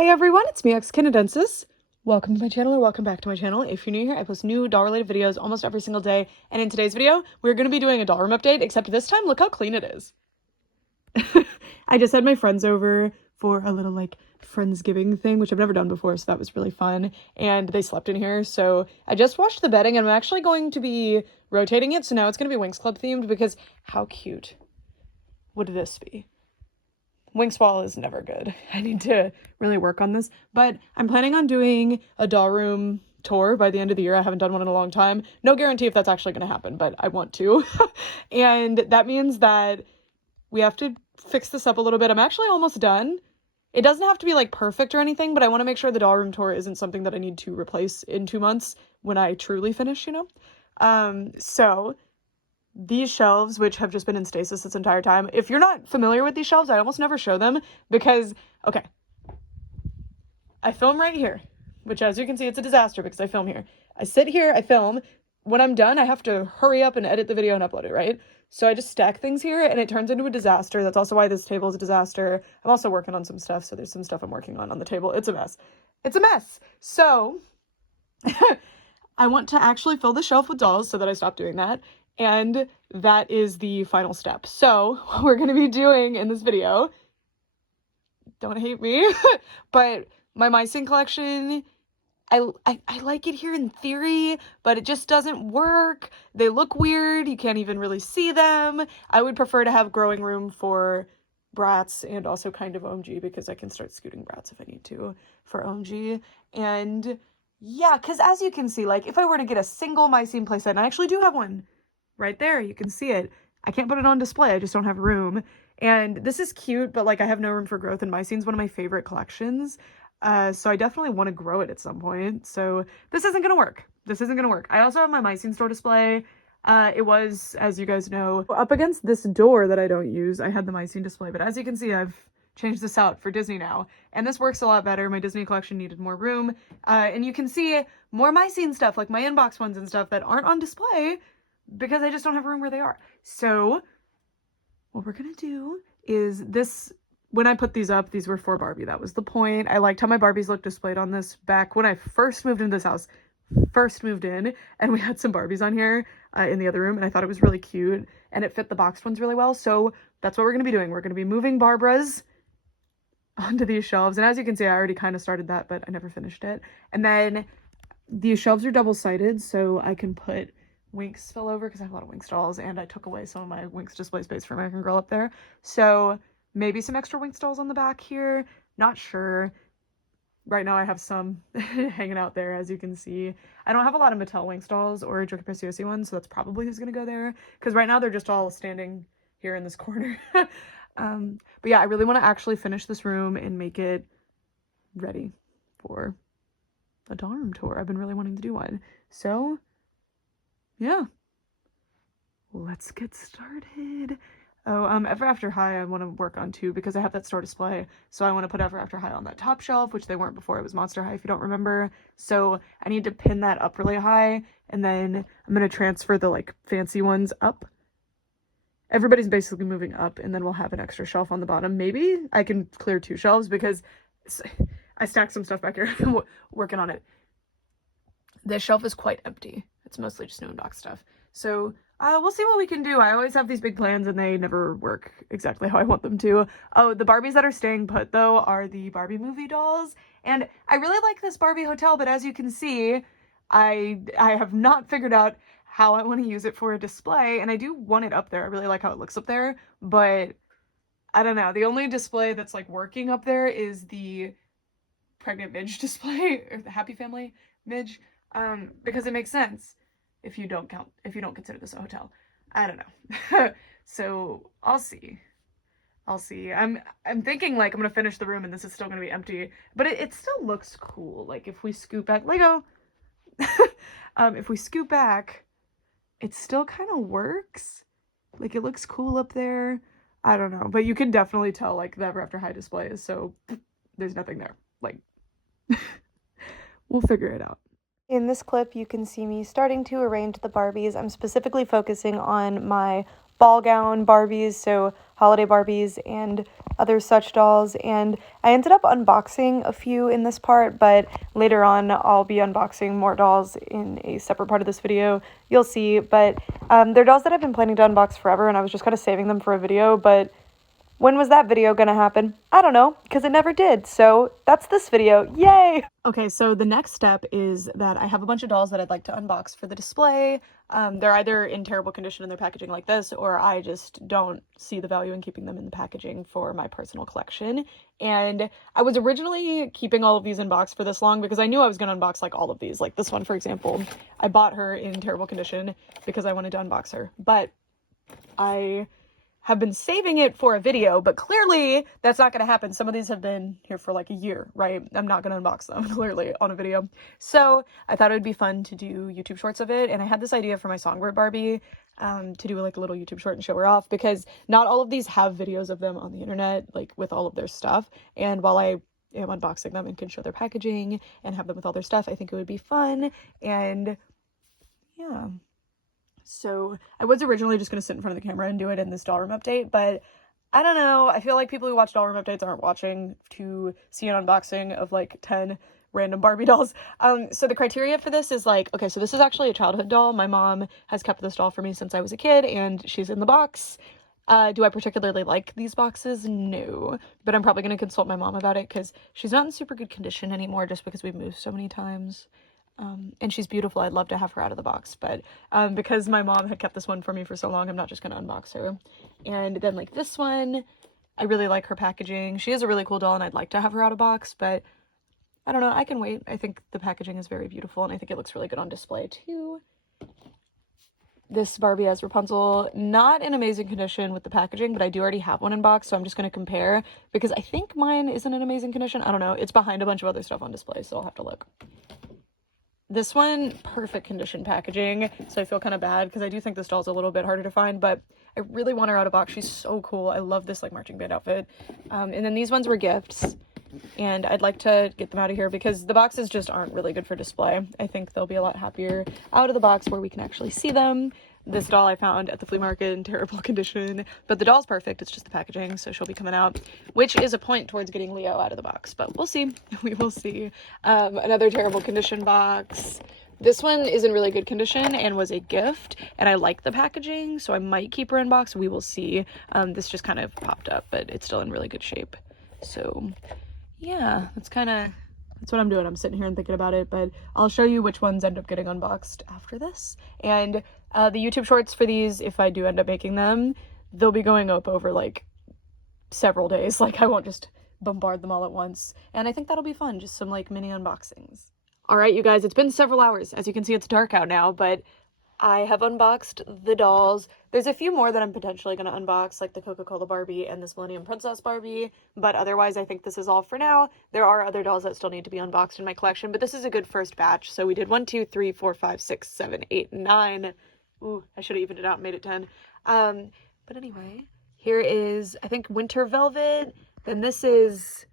Hey everyone, it's me, Canadensis. Welcome to my channel, or welcome back to my channel. If you're new here, I post new doll-related videos almost every single day, and in today's video, we're going to be doing a doll room update, except this time, look how clean it is. I just had my friends over for a little, Friendsgiving thing, which I've never done before, so that was really fun, and they slept in here, so I just washed the bedding, and I'm actually going to be rotating it, so now it's going to be Winx Club themed, because how cute would this be? Winx Wall is never good. I need to really work on this, but I'm planning on doing a doll room tour by the end of the year. I haven't done one in a long time. No guarantee if that's actually going to happen, but I want to. And that means that we have to fix this up a little bit. I'm actually almost done. It doesn't have to be perfect or anything, but I want to make sure the doll room tour isn't something that I need to replace in 2 months when I truly finish, So these shelves, which have just been in stasis this entire time, if you're not familiar with these shelves, I almost never show them because, okay, I film right here, which as you can see, it's a disaster because I film here. I sit here, I film. When I'm done, I have to hurry up and edit the video and upload it, right? So I just stack things here and it turns into a disaster. That's also why this table is a disaster. I'm also working on some stuff, so there's some stuff I'm working on the table. It's a mess. It's a mess. So I want to actually fill the shelf with dolls so that I stop doing that. And that is the final step. So what we're going to be doing in this video, don't hate me, but my Mycene collection, I like it here in theory, but it just doesn't work. They look weird. You can't even really see them. I would prefer to have growing room for brats and also kind of OMG because I can start scooting brats if I need to for OMG. And yeah, because as you can see, if I were to get a single Mycene playset, and I actually do have one right there, you can see it. I can't put it on display, I just don't have room. And this is cute, but I have no room for growth, and Mycene's one of my favorite collections. So I definitely want to grow it at some point. So this isn't gonna work. This isn't gonna work. I also have my Mycene store display. It was, as you guys know, up against this door that I don't use. I had the Mycene display, but as you can see, I've changed this out for Disney now, and this works a lot better. My Disney collection needed more room, and you can see more Mycene stuff, like my inbox ones and stuff that aren't on display because I just don't have room where they are. So what we're gonna do is this, when I put these up, these were for Barbie. That was the point. I liked how my Barbies looked displayed on this back when I first moved into this house, and we had some Barbies on here in the other room, and I thought it was really cute, and it fit the boxed ones really well. So that's what we're gonna be doing. We're gonna be moving Barbara's onto these shelves, and as you can see, I already kind of started that, but I never finished it. And then these shelves are double-sided, so I can put Winx spillover because I have a lot of Winx dolls, and I took away some of my Winx display space for American Girl up there. So maybe some extra Winx dolls on the back here. Not sure. Right now I have some hanging out there, as you can see. I don't have a lot of Mattel Winx dolls or Joker Preciosi ones, so that's probably who's gonna go there. Because right now they're just all standing here in this corner. But yeah, I really want to actually finish this room and make it ready for a doll room tour. I've been really wanting to do one. So yeah, let's get started. Oh, Ever After High I want to work on too because I have that store display. So I want to put Ever After High on that top shelf, which they weren't before. It was Monster High, if you don't remember. So I need to pin that up really high, and then I'm going to transfer the fancy ones up. Everybody's basically moving up, and then we'll have an extra shelf on the bottom. Maybe I can clear 2 shelves because I stacked some stuff back here. I'm working on it. This shelf is quite empty. It's mostly just new unboxed stuff. So we'll see what we can do. I always have these big plans and they never work exactly how I want them to. Oh, the Barbies that are staying put though are the Barbie movie dolls. And I really like this Barbie hotel, but as you can see, I have not figured out how I want to use it for a display, and I do want it up there. I really like how it looks up there, but I don't know. The only display that's working up there is the pregnant midge display, or the Happy Family midge, because it makes sense if you don't consider this a hotel. I don't know. So I'll see. I'm thinking I'm gonna finish the room and this is still gonna be empty, but it still looks cool. If we scoot back, Lego, if we scoot back, it still kind of works. It looks cool up there. I don't know, but you can definitely tell the Ever After High display is so there's nothing there. We'll figure it out. In this clip, you can see me starting to arrange the Barbies. I'm specifically focusing on my ball gown Barbies, so holiday Barbies and other such dolls, and I ended up unboxing a few in this part, but later on I'll be unboxing more dolls in a separate part of this video. You'll see, but they're dolls that I've been planning to unbox forever, and I was just kind of saving them for a video, but when was that video gonna happen? I don't know, because it never did, so that's this video. Yay! Okay, so the next step is that I have a bunch of dolls that I'd like to unbox for the display. They're either in terrible condition in their packaging like this, or I just don't see the value in keeping them in the packaging for my personal collection. And I was originally keeping all of these in box for this long because I knew I was going to unbox like all of these. Like this one, for example, I bought her in terrible condition because I wanted to unbox her. But I have been saving it for a video, but clearly that's not going to happen. Some of these have been here for like a year, right? I'm not going to unbox them clearly on a video. So I thought it would be fun to do YouTube shorts of it. And I had this idea for my Songbird Barbie to do like a little YouTube short and show her off, because not all of these have videos of them on the internet, like with all of their stuff. And while I am unboxing them and can show their packaging and have them with all their stuff, I think it would be fun. And yeah. So I was originally just going to sit in front of the camera and do it in this doll room update, but I don't know. I feel like people who watch doll room updates aren't watching to see an unboxing of like 10 random Barbie dolls. So the criteria for this is like, okay, so this is actually a childhood doll. My mom has kept this doll for me since I was a kid, and she's in the box. Do I particularly like these boxes? No, but I'm probably going to consult my mom about it because she's not in super good condition anymore just because we've moved so many times. And she's beautiful. I'd love to have her out of the box, but because my mom had kept this one for me for so long, I'm not just going to unbox her. And then like this one, I really like her packaging. She is a really cool doll and I'd like to have her out of box, but I don't know. I can wait. I think the packaging is very beautiful and I think it looks really good on display too. This Barbie as Rapunzel, not in amazing condition with the packaging, but I do already have one in box, so I'm just going to compare because I think mine isn't in amazing condition. I don't know. It's behind a bunch of other stuff on display, so I'll have to look. This one, perfect condition packaging, so I feel kind of bad because I do think this doll's a little bit harder to find, but I really want her out of box. She's so cool. I love this like marching band outfit. And then these ones were gifts, and I'd like to get them out of here because the boxes just aren't really good for display. I think they'll be a lot happier out of the box where we can actually see them. This doll I found at the flea market in terrible condition, but the doll's perfect. It's just the packaging, so she'll be coming out, which is a point towards getting Leo out of the box, but we'll see. We will see. Another terrible condition box. This one is in really good condition and was a gift, and I like the packaging, so I might keep her in box. We will see. This just kind of popped up, but it's still in really good shape. So yeah, that's what I'm doing. I'm sitting here and thinking about it, but I'll show you which ones end up getting unboxed after this. And the YouTube shorts for these, if I do end up making them, they'll be going up over like several days. Like I won't just bombard them all at once. And I think that'll be fun. Just some like mini unboxings. All right, you guys, it's been several hours. As you can see, it's dark out now, but I have unboxed the dolls. There's a few more that I'm potentially going to unbox, like the Coca-Cola Barbie and this Millennium Princess Barbie, but otherwise I think this is all for now. There are other dolls that still need to be unboxed in my collection, but this is a good first batch. So we did 1, 2, 3, 4, 5, 6, 7, 8, 9. Ooh, I should have evened it out and made it 10. But anyway, here is, I think, Winter Velvet. Then this is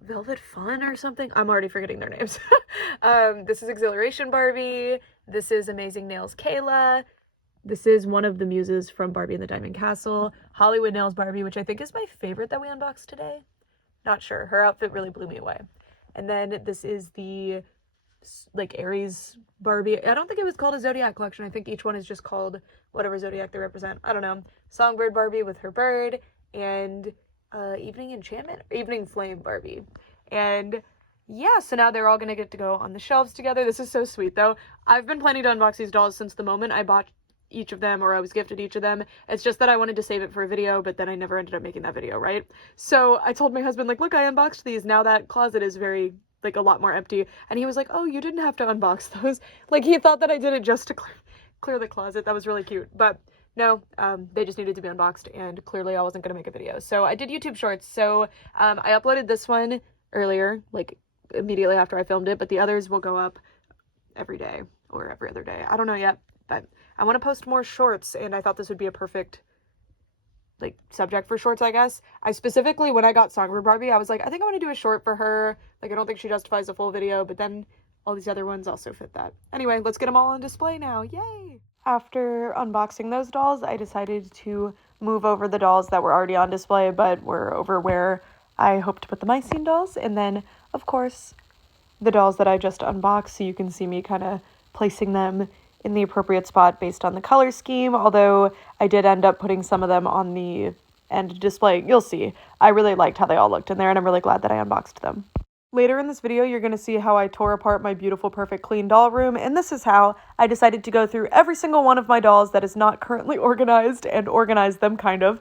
Velvet Fun or something. I'm already forgetting their names. This is Exhilaration Barbie. This is Amazing Nails Kayla. This is one of the muses from Barbie and the Diamond Castle. Hollywood Nails Barbie, which I think is my favorite that we unboxed today. Not sure. Her outfit really blew me away. And then this is the like Aries Barbie. I don't think it was called a Zodiac collection. I think each one is just called whatever Zodiac they represent. I don't know. Songbird Barbie with her bird, and Evening Flame Barbie. And yeah, so now they're all gonna get to go on the shelves together. This is so sweet though. I've been planning to unbox these dolls since the moment I bought each of them, or I was gifted each of them. It's just that I wanted to save it for a video, but then I never ended up making that video, right? So I told my husband, like, look, I unboxed these. Now that closet is very, like, a lot more empty. And he was like, oh, you didn't have to unbox those. Like, he thought that I did it just to clear the closet. That was really cute. But no, they just needed to be unboxed, and clearly I wasn't gonna make a video. So I did YouTube shorts. So I uploaded this one earlier, like immediately after I filmed it, but the others will go up every day or every other day. I don't know yet, but I want to post more shorts, and I thought this would be a perfect like subject for shorts, I guess. I specifically, when I got Songbird Barbie, I was like, I think I want to do a short for her. Like, I don't think she justifies a full video, but then all these other ones also fit that. Anyway, let's get them all on display now. Yay! After unboxing those dolls, I decided to move over the dolls that were already on display, but were over where I hoped to put the Mycene dolls. And then, of course, the dolls that I just unboxed, so you can see me kind of placing them in the appropriate spot based on the color scheme, although I did end up putting some of them on the end display. You'll see. I really liked how they all looked in there, and I'm really glad that I unboxed them. Later in this video, you're going to see how I tore apart my beautiful, perfect, clean doll room, and this is how I decided to go through every single one of my dolls that is not currently organized and organize them, kind of,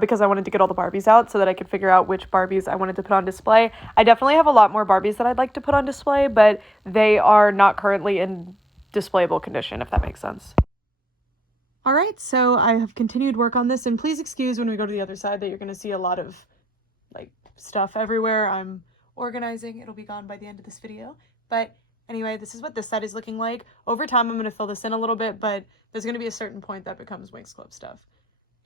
because I wanted to get all the Barbies out so that I could figure out which Barbies I wanted to put on display. I definitely have a lot more Barbies that I'd like to put on display, but they are not currently in displayable condition, if that makes sense. All right, so I have continued work on this, and please excuse when we go to the other side that you're going to see a lot of, like, stuff everywhere. I'm organizing. It'll be gone by the end of this video. But anyway, this is what this side is looking like. Over time, I'm going to fill this in a little bit, but there's going to be a certain point that becomes Winx Club stuff.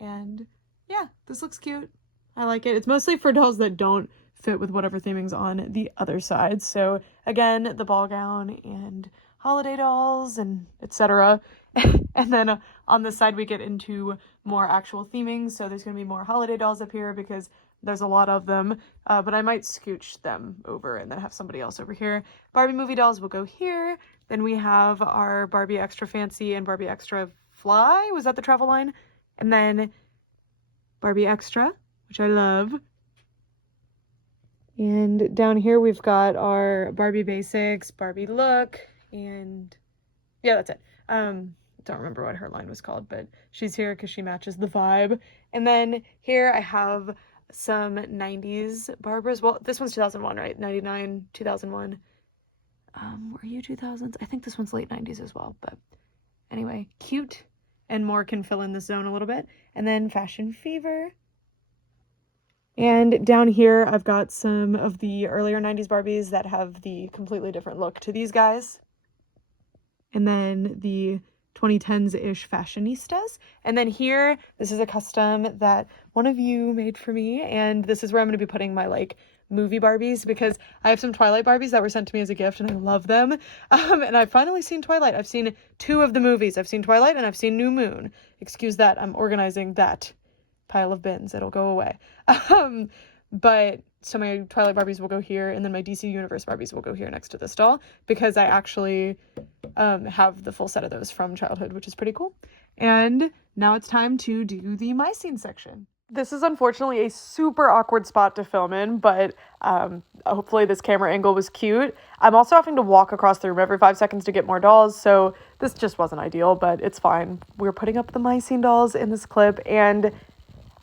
And yeah, this looks cute. I like it. It's mostly for dolls that don't fit with whatever theming's on the other side. So again, the ball gown and holiday dolls and etc. And then on this side, we get into more actual theming. So there's going to be more holiday dolls up here because there's a lot of them, but I might scooch them over and then have somebody else over here. Barbie movie dolls will go here. Then we have our Barbie Extra Fancy and Barbie Extra Fly. Was that the travel line? And then Barbie Extra, which I love. And down here we've got our Barbie Basics, Barbie Look, and yeah, that's it. Don't remember what her line was called, but she's here because she matches the vibe. And then here I have some 90s Barbaras. Well, this one's 2001, right? 99, 2001. Were you 2000s? I think this one's late 90s as well, but anyway, cute, and more can fill in this zone a little bit. And then Fashion Fever. And down here, I've got some of the earlier 90s Barbies that have the completely different look to these guys. And then the 2010s-ish fashionistas. And then here, this is a custom that one of you made for me, and this is where I'm going to be putting my, like, movie Barbies, because I have some Twilight Barbies that were sent to me as a gift, and I love them. And I've finally seen Twilight. I've seen 2 of the movies. I've seen Twilight, and I've seen New Moon. Excuse that. I'm organizing that pile of bins. It'll go away. But so my Twilight Barbies will go here, and then my DC Universe Barbies will go here next to this doll, because I actually have the full set of those from childhood, which is pretty cool. And now it's time to do the Mycene section. This is unfortunately a super awkward spot to film in, but hopefully this camera angle was cute. I'm also having to walk across the room every 5 seconds to get more dolls, so this just wasn't ideal, but it's fine. We're putting up the Mycene dolls in this clip, and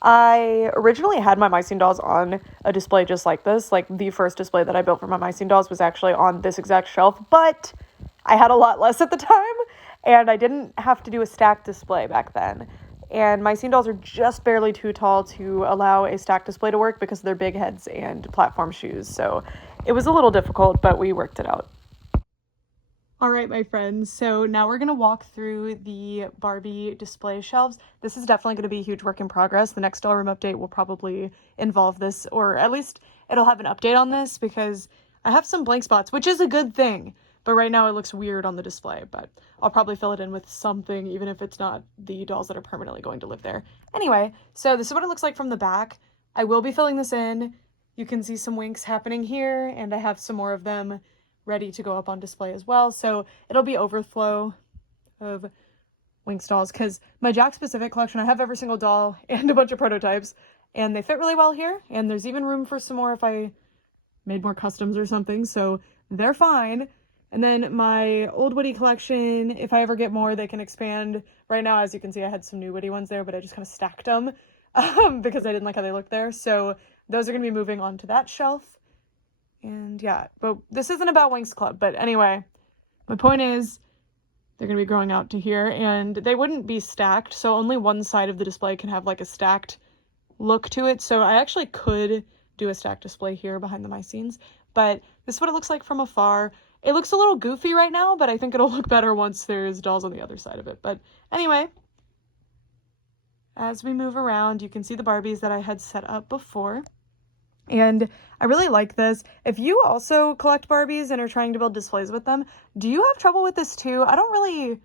I originally had my Mycene dolls on a display just like this. Like, the first display that I built for my Mycene dolls was actually on this exact shelf, but I had a lot less at the time, and I didn't have to do a stacked display back then. And Mycene dolls are just barely too tall to allow a stacked display to work because of their big heads and platform shoes. So it was a little difficult, but we worked it out. All right, my friends, so now we're going to walk through the Barbie display shelves. This is definitely going to be a huge work in progress. The next doll room update will probably involve this, or at least it'll have an update on this, because I have some blank spots, which is a good thing. But right now it looks weird on the display, but I'll probably fill it in with something, even if it's not the dolls that are permanently going to live there. Anyway, so this is what it looks like from the back. I will be filling this in. You can see some winks happening here, and I have some more of them ready to go up on display as well. So it'll be overflow of Winx dolls, because my Jack specific collection, I have every single doll and a bunch of prototypes, and they fit really well here. And there's even room for some more if I made more customs or something, so they're fine. And then my old Woody collection, if I ever get more, they can expand. Right now, as you can see, I had some new Woody ones there, but I just kind of stacked them because I didn't like how they looked there. So those are going to be moving onto that shelf. And yeah, but this isn't about Winx Club. But anyway, my point is they're going to be growing out to here, and they wouldn't be stacked. So only one side of the display can have like a stacked look to it. So I actually could do a stacked display here behind the Mycenes, but this is what it looks like from afar. It looks a little goofy right now, but I think it'll look better once there's dolls on the other side of it. But anyway, as we move around, you can see the Barbies that I had set up before. And I really like this. If you also collect Barbies and are trying to build displays with them, do you have trouble with this too? I don't really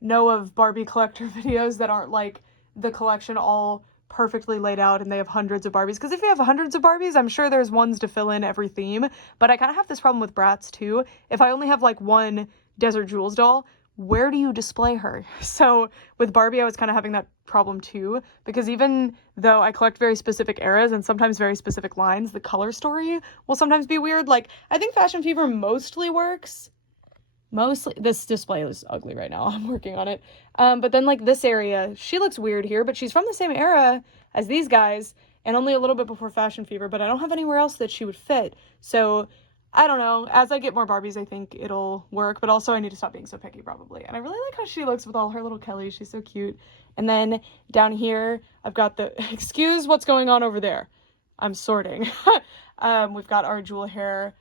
know of Barbie collector videos that aren't like the collection all perfectly laid out and they have hundreds of Barbies. Because if you have hundreds of Barbies, I'm sure there's ones to fill in every theme. But I kind of have this problem with Bratz too. If I only have like one Desert Jewels doll, where do you display her? So with Barbie, I was kind of having that problem too, because even though I collect very specific eras and sometimes very specific lines, the color story will sometimes be weird. Like, I think Fashion Fever mostly works. Mostly, this display is ugly right now. I'm working on it. But then like this area, she looks weird here, but she's from the same era as these guys and only a little bit before Fashion Fever, but I don't have anywhere else that she would fit. So I don't know. As I get more Barbies, I think it'll work, but also I need to stop being so picky probably. And I really like how she looks with all her little Kellys. She's so cute. And then down here, I've got the, excuse what's going on over there. I'm sorting. We've got our jewel hair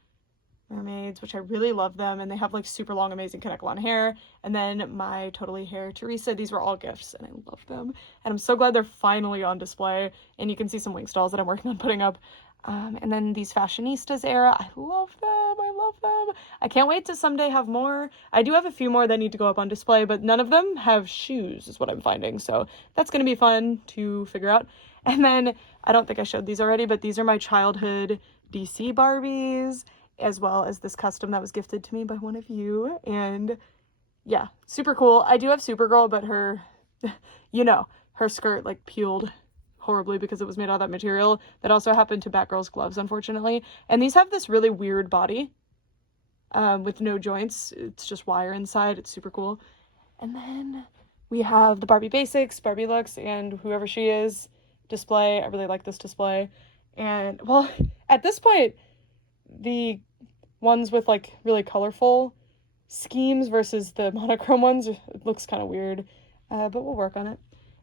mermaids, which I really love them, and they have like super long amazing Kanekalon hair. And then my Totally Hair Teresa, these were all gifts and I love them, and I'm so glad they're finally on display. And you can see some wing stalls that I'm working on putting up. And then these Fashionistas era, I love them. I love them. I can't wait to someday have more. I do have a few more that need to go up on display, but none of them have shoes is what I'm finding, so that's gonna be fun to figure out. And then I don't think I showed these already, but these are my childhood DC Barbies, as well as this custom that was gifted to me by one of you. And yeah, super cool. I do have Supergirl, but her, you know, her skirt like peeled horribly because it was made out of that material. That also happened to Batgirl's gloves, unfortunately. And these have this really weird body with no joints. It's just wire inside. It's super cool. And then we have the Barbie Basics, Barbie Looks, and whoever she is display. I really like this display. And well, at this point, the ones with like really colorful schemes versus the monochrome ones, it looks kind of weird, but we'll work on it.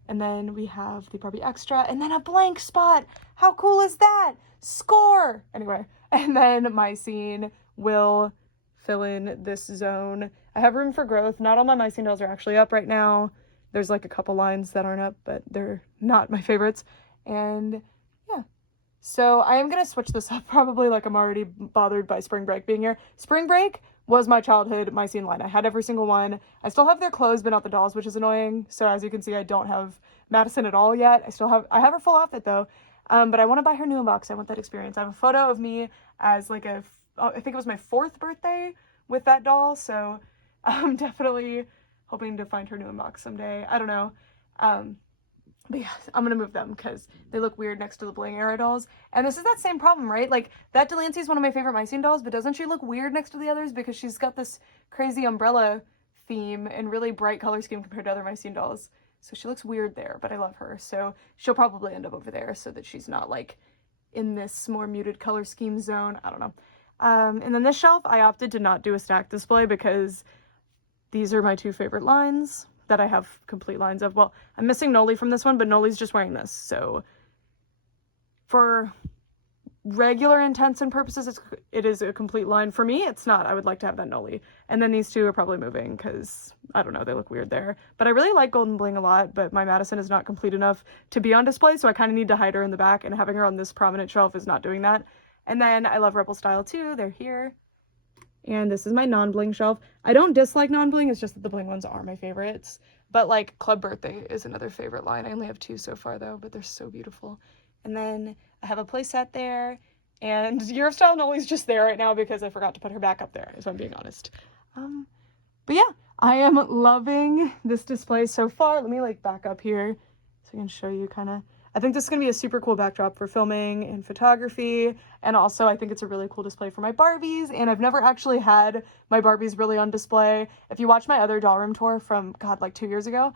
And then we have the Barbie Extra, and then a blank spot. How cool is that? Score! Anyway, and then my scene will fill in this zone. I have room for growth. Not all my My Scene dolls are actually up right now. There's like a couple lines that aren't up, but they're not my favorites. And yeah. So I am going to switch this up probably, like I'm already bothered by Spring Break being here. Spring Break was my childhood My Scene line. I had every single one. I still have their clothes, but not the dolls, which is annoying. So as you can see, I don't have Madison at all yet. I have her full outfit though. But I want to buy her new inbox. I want that experience. I have a photo of me as like I think it was my 4th birthday with that doll. So I'm definitely hoping to find her new inbox someday. I don't know. But yeah, I'm gonna move them because they look weird next to the Bling era dolls. And this is that same problem, right? Like, that Delancey is one of my favorite My Scene dolls, but doesn't she look weird next to the others because she's got this crazy umbrella theme and really bright color scheme compared to other My Scene dolls. So she looks weird there, but I love her. So she'll probably end up over there so that she's not like in this more muted color scheme zone. I don't know. And then this shelf, I opted to not do a stack display because these are my 2 favorite lines that I have complete lines of. Well, I'm missing Noli from this one, but Noli's just wearing this. So for regular intents and purposes, it is a complete line. For me, it's not. I would like to have that Noli. And then these 2 are probably moving because, I don't know, they look weird there. But I really like Golden Bling a lot, but my Madison is not complete enough to be on display, so I kind of need to hide her in the back, and having her on this prominent shelf is not doing that. And then I love Rebel Style too. They're here. And this is my non-bling shelf. I don't dislike non-bling, it's just that the bling ones are my favorites. But like Club Birthday is another favorite line. I only have 2 so far though, but they're so beautiful. And then I have a playset there, and Year of Style Noli's just there right now because I forgot to put her back up there, if I'm being honest. But yeah, I am loving this display so far. Let me like back up here so I can show you kind of. I think this is going to be a super cool backdrop for filming and photography, and also I think it's a really cool display for my Barbies, and I've never actually had my Barbies really on display. If you watch my other doll room tour from, God, like 2 years ago,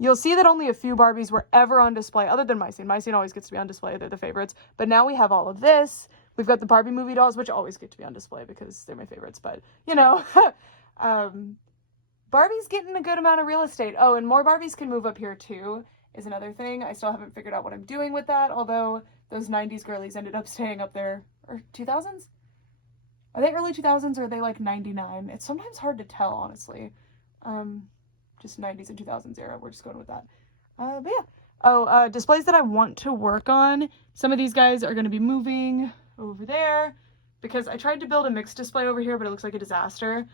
you'll see that only a few Barbies were ever on display, other than My Scene. My Scene always gets to be on display, they're the favorites, but now we have all of this. We've got the Barbie movie dolls, which always get to be on display because they're my favorites, but, you know, Barbie's getting a good amount of real estate. Oh, and more Barbies can move up here too, is another thing. I still haven't figured out what I'm doing with that, although those 90s girlies ended up staying up there. Or 2000s? Are they early 2000s or are they like 99? It's sometimes hard to tell, honestly. Just 90s and 2000s era. We're just going with that. But yeah. Oh, displays that I want to work on. Some of these guys are going to be moving over there because I tried to build a mixed display over here, but it looks like a disaster.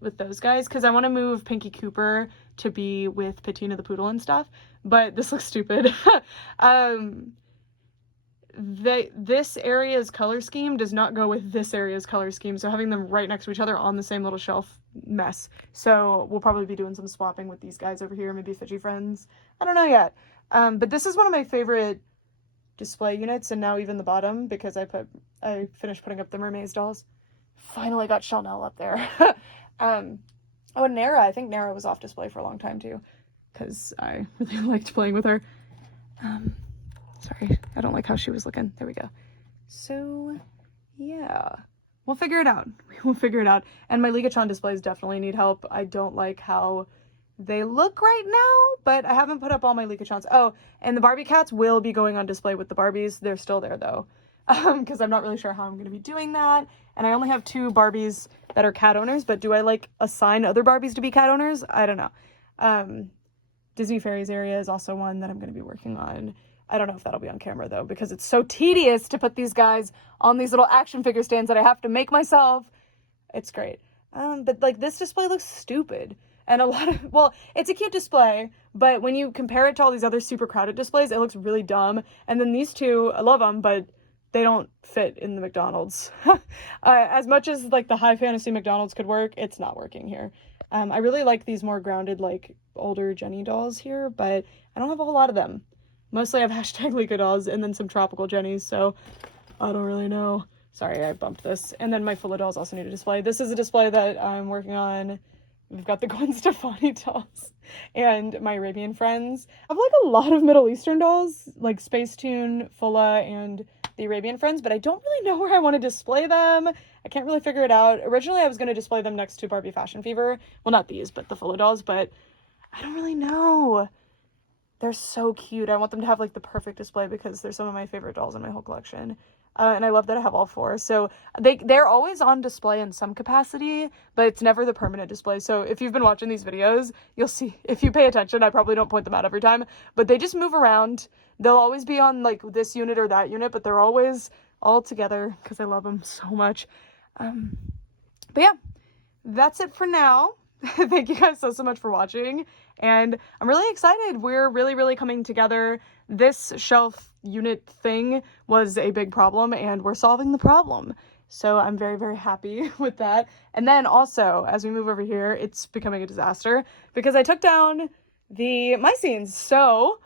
with those guys because I want to move Pinky Cooper to be with Patina the Poodle and stuff, but this looks stupid. This area's color scheme does not go with this area's color scheme, so having them right next to each other on the same little shelf, mess. So we'll probably be doing some swapping with these guys over here, maybe Fidgy Friends. I don't know yet. But this is one of my favorite display units, and now even the bottom, because I finished putting up the Mermaids dolls. Finally got Chanel up there. Oh, and Nara. I think Nara was off display for a long time too, because I really liked playing with her. Sorry, I don't like how she was looking. There we go. So, yeah. We'll figure it out. We'll figure it out. And my Liga-chan displays definitely need help. I don't like how they look right now, but I haven't put up all my Liga-chans. Oh, and the Barbie cats will be going on display with the Barbies. They're still there, though, because I'm not really sure how I'm going to be doing that. And I only have 2 Barbies that are cat owners, but do I, like, assign other Barbies to be cat owners? I don't know. Disney Fairies area is also one that I'm going to be working on. I don't know if that'll be on camera, though, because it's so tedious to put these guys on these little action figure stands that I have to make myself. It's great. But, like, this display looks stupid. And a lot of, well, it's a cute display, but when you compare it to all these other super crowded displays, it looks really dumb. And then these two, I love them, but they don't fit in the McDonald's. As much as, like, the high fantasy McDonald's could work, it's not working here. I really like these more grounded, like, older Jenny dolls here, but I don't have a whole lot of them. Mostly I have hashtag Lika dolls and then some tropical Jennies, so I don't really know. Sorry, I bumped this. And then my Fulla dolls also need a display. This is a display that I'm working on. We've got the Gwen Stefani dolls and my Arabian friends. I have, like, a lot of Middle Eastern dolls, like Space Tune, Fulla, and the Arabian friends, but I don't really know where I want to display them. I can't really figure it out. Originally, I was going to display them next to Barbie Fashion Fever. Well, not these, but the Fulla dolls, but I don't really know. They're so cute. I want them to have, like, the perfect display because they're some of my favorite dolls in my whole collection. And I love that I have all 4. So they're always on display in some capacity, but it's never the permanent display. So if you've been watching these videos, you'll see, if you pay attention, I probably don't point them out every time, but they just move around. They'll always be on, like, this unit or that unit, but they're always all together because I love them so much. But yeah, that's it for now. Thank you guys so much for watching, and I'm really excited. We're really coming together. This shelf unit thing was a big problem, and we're solving the problem. So I'm very happy with that. And then also, as we move over here, it's becoming a disaster because I took down the my scenes. So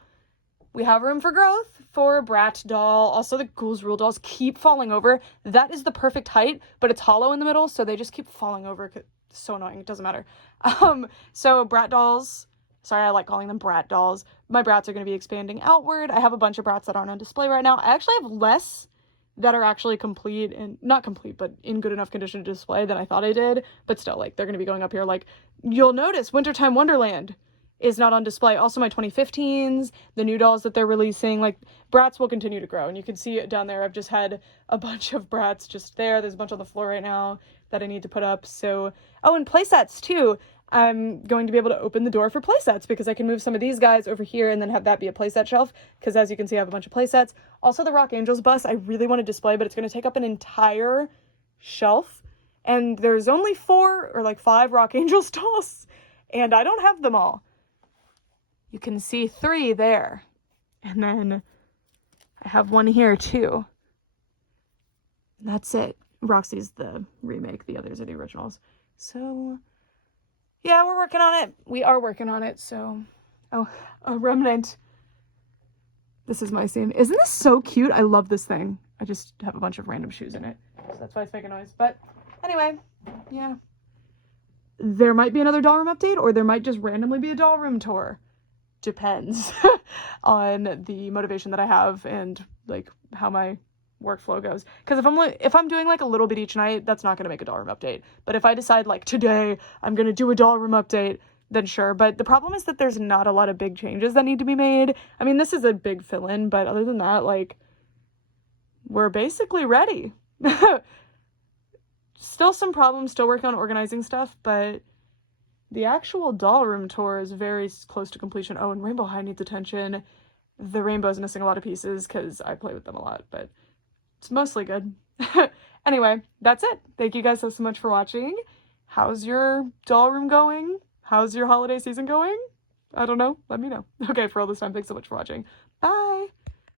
we have room for growth for Brat doll. Also, the Ghouls Rule dolls keep falling over. That is the perfect height, but it's hollow in the middle, so they just keep falling over. It's so annoying. It doesn't matter. So Brat dolls. Sorry, I like calling them Brat dolls. My Brats are going to be expanding outward. I have a bunch of Brats that aren't on display right now. I actually have less that are actually complete, and not complete, but in good enough condition to display than I thought I did. But still, like, they're going to be going up here. Like, you'll notice Wintertime Wonderland is not on display. Also, my 2015s, the new dolls that they're releasing, like, Brats will continue to grow. And you can see it down there. I've just had a bunch of Brats just there. There's a bunch on the floor right now that I need to put up. So, oh, and playsets too. I'm going to be able to open the door for playsets because I can move some of these guys over here and then have that be a playset shelf because, as you can see, I have a bunch of playsets. Also, the Rock Angels bus I really want to display, but it's going to take up an entire shelf, and there's only 4 or like 5 Rock Angels dolls, and I don't have them all. You can see 3 there, and then I have 1 here too. That's it. Roxy's the remake, the others are the originals. So yeah, we're working on it. We are working on it. So, oh, a remnant. This is my scene. Isn't this so cute? I love this thing. I just have a bunch of random shoes in it, so that's why it's making noise. But anyway, yeah. There might be another doll room update, or there might just randomly be a doll room tour. Depends on the motivation that I have and, like, how my workflow goes. Because if I'm doing, like, a little bit each night, that's not going to make a doll room update. But if I decide, like, today I'm going to do a doll room update, then sure. But the problem is that there's not a lot of big changes that need to be made. I mean, this is a big fill-in, but other than that, like, we're basically ready. Still some problems, still working on organizing stuff, but the actual doll room tour is very close to completion. Oh, and Rainbow High needs attention. The Rainbow's missing a lot of pieces because I play with them a lot, but it's mostly good. Anyway, that's it. Thank you guys so much for watching, how's your doll room going? How's your holiday season going? I don't know. Let me know. Okay, for all this time, thanks so much for watching. Bye!